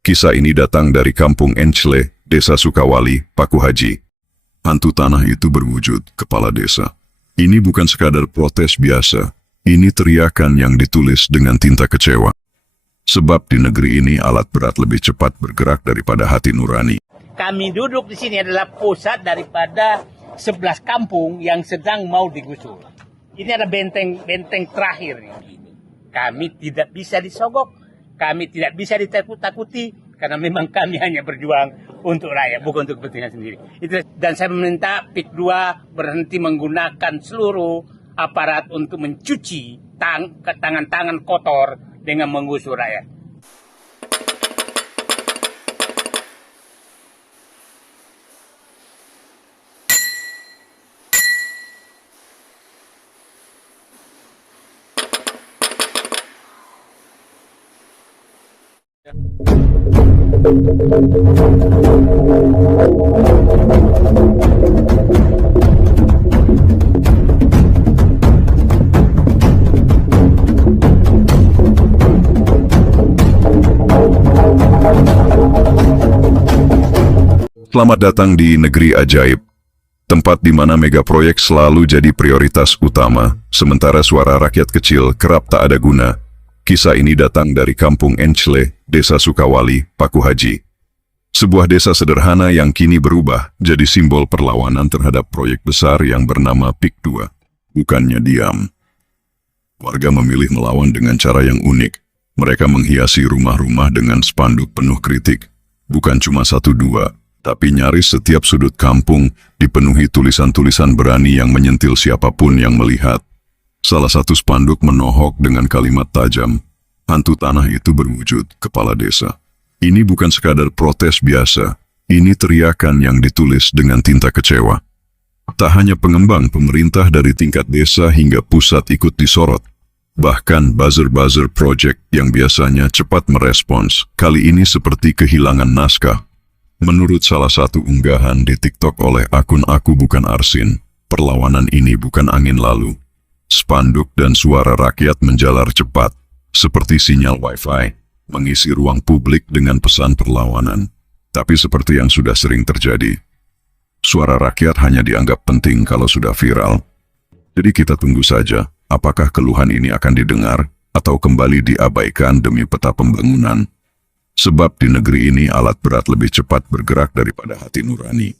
Kisah ini datang dari kampung Encle, Desa Sukawali, Paku Haji. Hantu tanah itu berwujud kepala desa. Ini bukan sekadar protes biasa. Ini teriakan yang ditulis dengan tinta kecewa. Sebab di negeri ini alat berat lebih cepat bergerak daripada hati nurani. Kami duduk di sini adalah pusat daripada 11 kampung yang sedang mau digusur. Ini ada benteng terakhir. Kami tidak bisa disogok, kami tidak bisa ditakut-takuti, karena memang kami hanya berjuang untuk rakyat, bukan untuk kepentingan sendiri. Dan saya meminta PIK 2 berhenti menggunakan seluruh aparat untuk mencuci tangan-tangan kotor dengan menggusur rakyat. Selamat datang di negeri ajaib, tempat di mana mega proyek selalu jadi prioritas utama, sementara suara rakyat kecil kerap tak ada guna. Kisah ini datang dari kampung Encle, Desa Sukawali, Paku Haji. Sebuah desa sederhana yang kini berubah jadi simbol perlawanan terhadap proyek besar yang bernama PIK 2. Bukannya diam. Warga memilih melawan dengan cara yang unik. Mereka menghiasi rumah-rumah dengan spanduk penuh kritik. Bukan cuma satu dua, tapi nyaris setiap sudut kampung dipenuhi tulisan-tulisan berani yang menyentil siapapun yang melihat. Salah satu spanduk menohok dengan kalimat tajam, hantu tanah itu berwujud kepala desa. Ini bukan sekadar protes biasa, ini teriakan yang ditulis dengan tinta kecewa. Tak hanya pengembang pemerintah dari tingkat desa hingga pusat ikut disorot. Bahkan buzzer-buzzer project yang biasanya cepat merespons, kali ini seperti kehilangan naskah. Menurut salah satu unggahan di TikTok oleh akun Aku Bukan Arsin, perlawanan ini bukan angin lalu. Spanduk dan suara rakyat menjalar cepat, seperti sinyal Wi-Fi, mengisi ruang publik dengan pesan perlawanan. Tapi seperti yang sudah sering terjadi, suara rakyat hanya dianggap penting kalau sudah viral. Jadi kita tunggu saja, apakah keluhan ini akan didengar, atau kembali diabaikan demi peta pembangunan. Sebab di negeri ini alat berat lebih cepat bergerak daripada hati nurani.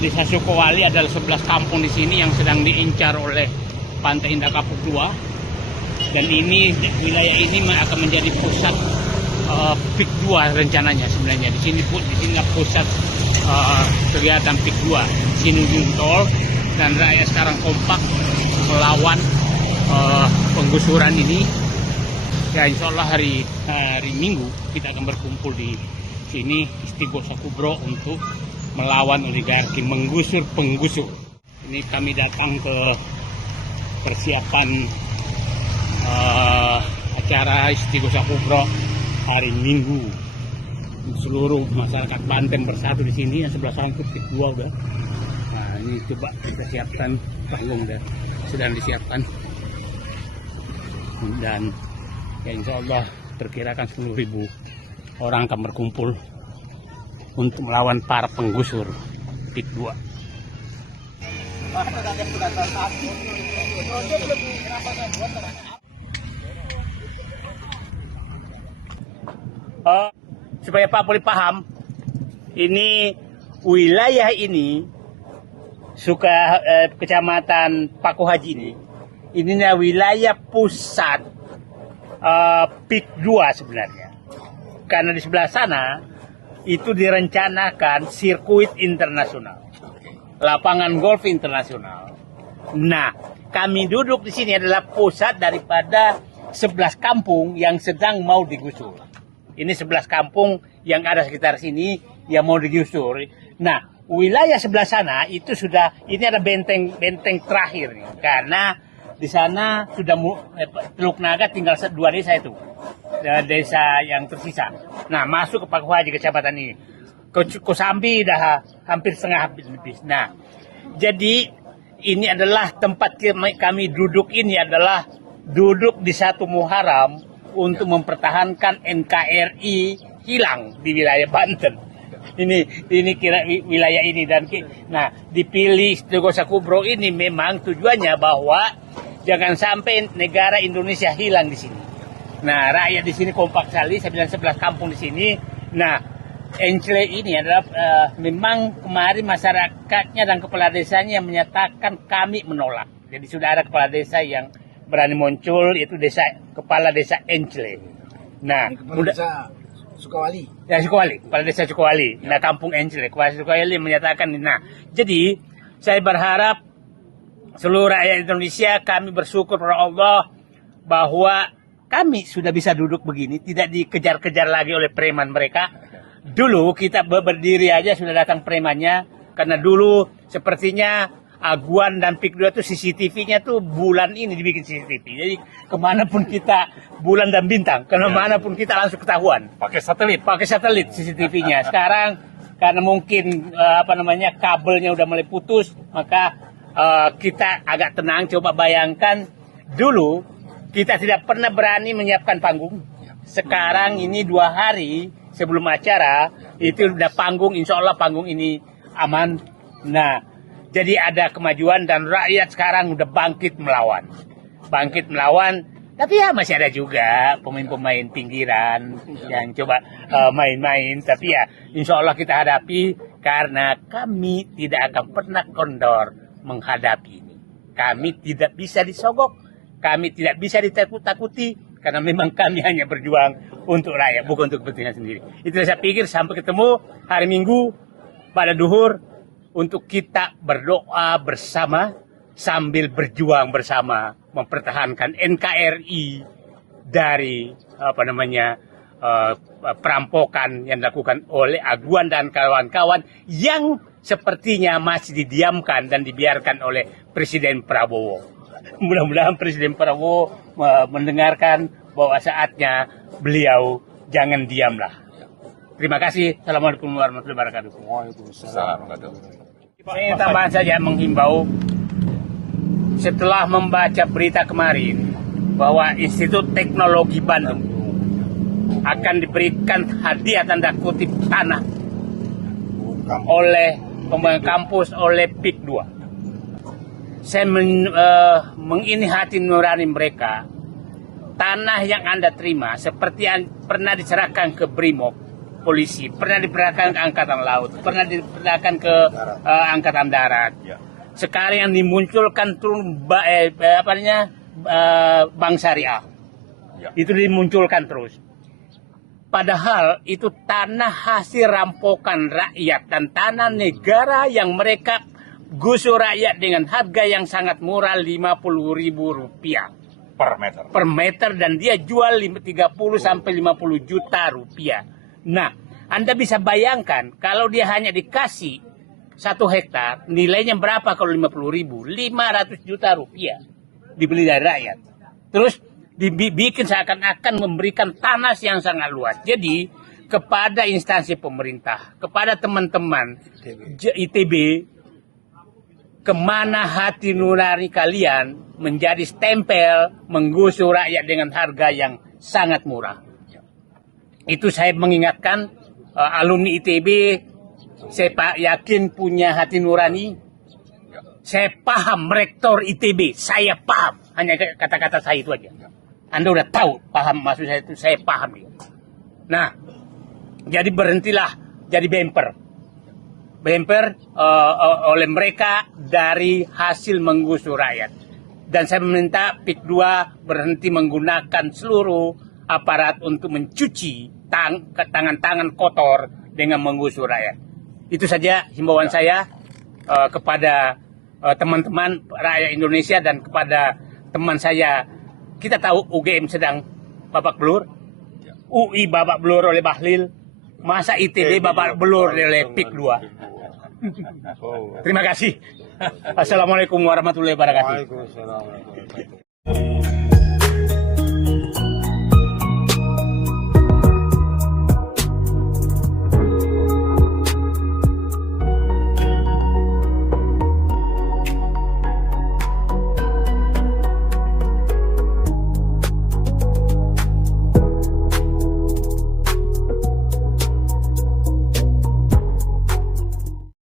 Desa Sukawali adalah 11 kampung di sini yang sedang diincar oleh Pantai Indah Kapuk 2. Dan ini wilayah ini akan menjadi pusat PIK 2 rencananya sebenarnya. Di sini pusat kegiatan PIK 2. Di sini ujung tol dan rakyat sekarang kompak melawan penggusuran ini. Ya, insya Allah hari Minggu kita akan berkumpul di sini Istighosa Kubro untuk melawan oligarki, menggusur penggusur. Ini kami datang ke persiapan acara Istighosa Kubro hari Minggu. Seluruh masyarakat Banten bersatu di sini, yang sebelah sana PIK 2 udah. Nah, ini coba kita siapkan panggung dan sedang disiapkan. Dan ya insya Allah perkirakan 10.000 orang akan berkumpul untuk melawan para penggusur PIK 2. Supaya Pak boleh paham, ini wilayah ini kecamatan Paku Haji ini wilayah pusat PIK 2 sebenarnya. Karena di sebelah sana itu direncanakan sirkuit internasional, lapangan golf internasional. Nah, kami duduk di sini adalah pusat daripada 11 kampung yang sedang mau digusur. Ini 11 kampung yang ada sekitar sini yang mau digusur. Nah, wilayah sebelah sana itu ini ada benteng terakhir nih, karena di sana sudah Teluk Naga tinggal 2 desa itu. Desa yang tersisa. Nah, masuk ke Paku Haji kecamatan ini. Kosambi dah hampir setengah habis. Nah, jadi ini adalah tempat kami duduk, ini adalah duduk di satu Muharram untuk mempertahankan NKRI hilang di wilayah Banten. Ini kira wilayah ini nah dipilih Tegosa Kubro ini memang tujuannya bahwa jangan sampai negara Indonesia hilang di sini. Nah, rakyat di sini kompak sekali, 11 kampung di sini. Nah, Encle ini adalah memang kemarin masyarakatnya dan kepala desanya yang menyatakan kami menolak. Jadi sudah ada kepala desa yang berani muncul, itu kepala desa Encle. Nah, Kepala Desa Sukawali. Ya, Sukawali, kepala desa Sukawali. Nah, kampung Encle, kepala desa Sukawali menyatakan. Nah, jadi saya berharap seluruh rakyat Indonesia, kami bersyukur kepada Allah bahwa kami sudah bisa duduk begini, tidak dikejar-kejar lagi oleh preman mereka. Dulu kita berdiri aja sudah datang premannya, karena dulu sepertinya Aguan dan PIK 2 itu CCTV-nya tuh bulan ini dibikin CCTV. Jadi kemanapun kita, bulan dan bintang, kemanapun kita langsung ketahuan. Pakai satelit CCTV-nya. Sekarang karena mungkin kabelnya udah mulai putus, maka kita agak tenang. Coba bayangkan dulu kita tidak pernah berani menyiapkan panggung. Sekarang ini 2 hari sebelum acara itu udah panggung, insya Allah panggung ini aman. Nah, jadi ada kemajuan dan rakyat sekarang udah bangkit melawan. Tapi ya masih ada juga pemain-pemain pinggiran yang coba main-main. Tapi ya insya Allah kita hadapi karena kami tidak akan pernah kendor menghadapi ini. Kami tidak bisa disogok. Kami tidak bisa ditakut-takuti karena memang kami hanya berjuang untuk rakyat, bukan untuk kepentingan sendiri. Itu saya pikir sampai ketemu hari Minggu pada duhur untuk kita berdoa bersama sambil berjuang bersama mempertahankan NKRI dari perampokan yang dilakukan oleh Aguan dan kawan-kawan yang sepertinya masih didiamkan dan dibiarkan oleh Presiden Prabowo. Mudah-mudahan Presiden Prabowo mendengarkan bahwa saatnya beliau jangan diamlah. Terima kasih. Assalamualaikum warahmatullahi wabarakatuh. Saya tambahan saja menghimbau setelah membaca berita kemarin bahwa Institut Teknologi Bandung akan diberikan hadiah tanda kutip tanah oleh pembangunan kampus oleh PIK 2. Saya mengini hati nurani mereka, tanah yang Anda terima seperti yang pernah diserahkan ke Brimob, polisi, pernah diserahkan ke Angkatan Laut, pernah diserahkan ke Angkatan Darat. Sekarang yang dimunculkan turun Bank Syariah, itu dimunculkan terus. Padahal itu tanah hasil rampokan rakyat dan tanah negara yang mereka gusur rakyat dengan harga yang sangat murah, Rp50.000 per meter dan dia jual 30 sampai 50 juta rupiah. Nah, Anda bisa bayangkan kalau dia hanya dikasih 1 hektar, nilainya berapa kalau 50.000? 500 juta rupiah dibeli dari rakyat. Terus dibikin seakan-akan memberikan tanah yang sangat luas. Jadi kepada instansi pemerintah, kepada teman-teman ITB, kemana hati nurani kalian menjadi stempel menggusur rakyat dengan harga yang sangat murah. Itu saya mengingatkan alumni ITB, saya yakin punya hati nurani. Saya paham rektor ITB, saya paham. Hanya kata-kata saya itu aja. Anda udah tahu, paham maksud saya itu, saya paham. Nah, jadi berhentilah jadi bemper oleh mereka dari hasil menggusur rakyat. Dan saya meminta PIK 2 berhenti menggunakan seluruh aparat untuk mencuci tangan-tangan kotor dengan menggusur rakyat. Itu saja himbauan saya kepada teman-teman rakyat Indonesia dan kepada teman saya. Kita tahu UGM sedang babak belur, UI babak belur oleh Bahlil, masa ITB babak belur oleh PIK 2. Terima kasih. Assalamualaikum warahmatullahi wabarakatuh. Waalaikumsalam warahmatullahi wabarakatuh.